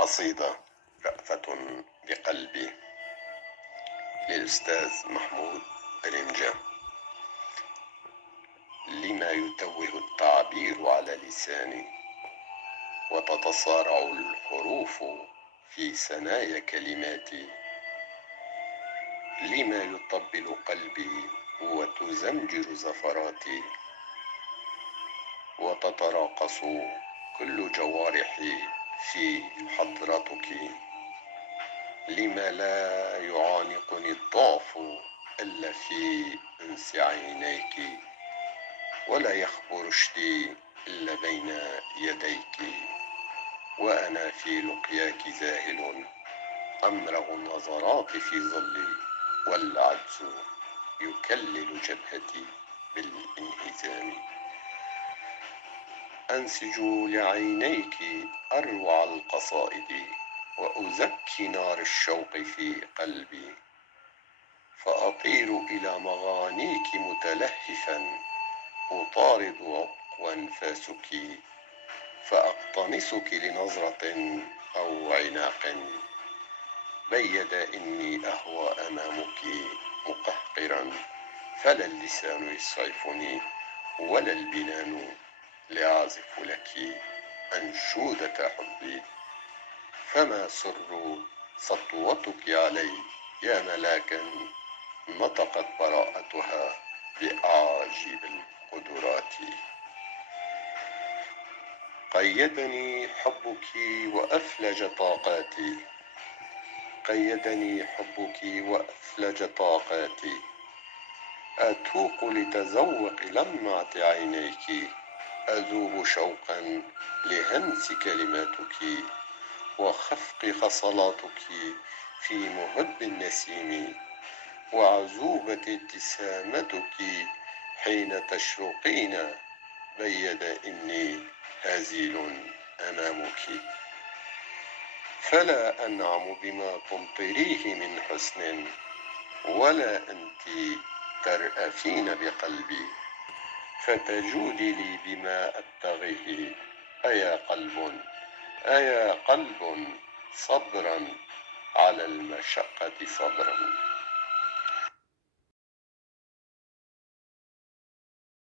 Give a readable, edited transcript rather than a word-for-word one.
قصيدة رأفة بقلبي للأستاذ محمود رنجة. لما يتوه التعبير على لساني وتتصارع الحروف في ثنايا كلماتي؟ لما يطبل قلبي وتزمجر زفراتي وتتراقص كل جوارحي في حضرتك؟ لما لا يعانقني الضعف إلا في أنس عينيك، ولا يخبو رشدي إلا بين يديك، وأنا في لقياك ذاهل أمرغ النظرات في ظلي، والعجز يكلل جبهتي بالانهزام. أنسج لعينيك أروع القصائد وأزكي نار الشوق في قلبي، فأطير إلى مغانيك متلهفا أطارد عقو أنفاسك، فأقتنصك لنظرة أو عناق بيد إني أهوى أمامك مقهقرا، فلا اللسان يسعفني ولا البنان لأعزف لك أنشودة حبي. فما سر سطوتك علي يا ملاكا نطقت براءتها بأعاجيب القدرات؟ قيدني حبك وأفلج طاقاتي، قيدني حبك وأفلج طاقاتي، أتوق لتذوق لمعة عينيك، أذوب شوقا لهمس كلماتك وخفق خصلاتك في مهب النسيم، وعذوبة ابتسامتك حين تشرقين بيد إني هزيل أمامك. فلا أنعم بما تمطريه من حسن ولا أنت ترأفين بقلبي، فتجودي لي بما أبتغيه. أيا قلب أيا قلب صبرا على المشقة صبرا.